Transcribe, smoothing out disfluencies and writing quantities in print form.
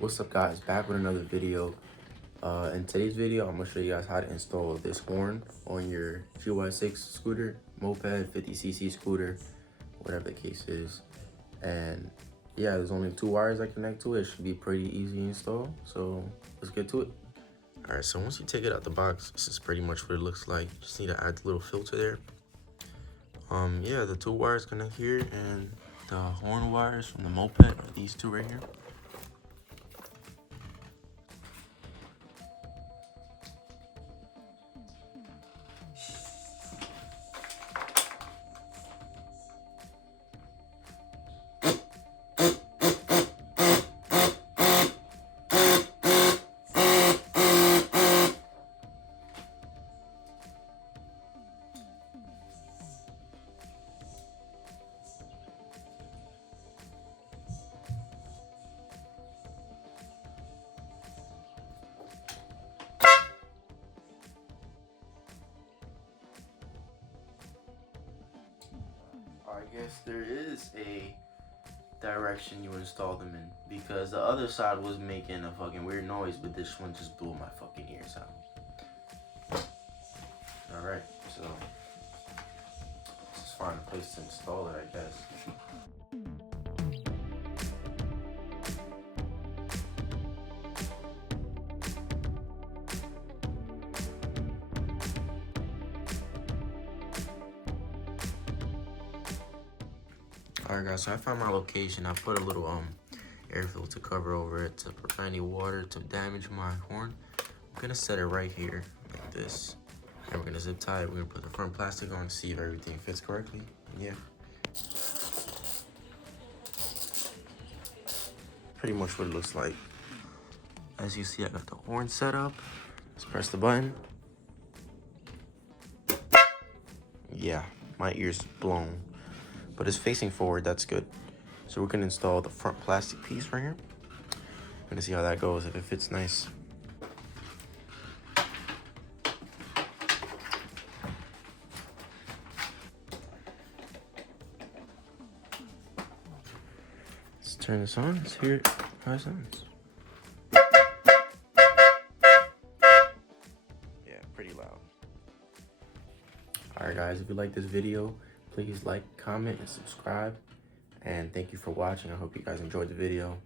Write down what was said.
What's up, guys? Back with another video. In today's video, I'm gonna show you guys how to install this horn on your GY6 scooter, moped, 50cc scooter, whatever the case is. And yeah, there's only 2 wires that connect to it. It should be pretty easy to install. So let's get to it. All right, so once you take it out the box, this is pretty much what it looks like. You just need to add the little filter there. Yeah, the 2 wires connect here, and the horn wires from the moped are these 2 right here. I guess there is a direction you install them in, because the other side was making a fucking weird noise, but this one just blew my fucking ears out. Alright, so let's just find a place to install it, I guess. Alright guys, so I found my location. I put a little air filter cover over it to prevent any water to damage my horn. I'm gonna set it right here like this, and we're gonna zip tie it. We're gonna put the front plastic on to see if everything fits correctly. Yeah, pretty much what it looks like. As you see, I got the horn set up. Let's press the button. Yeah, my ear's blown, but it's facing forward. That's good. So we're gonna install the front plastic piece right here. I'm gonna see how that goes, if it fits nice. Let's turn this on. Let's hear how it sounds. Yeah, pretty loud. Alright guys, if you like this video, please like, comment, and subscribe. And thank you for watching. I hope you guys enjoyed the video.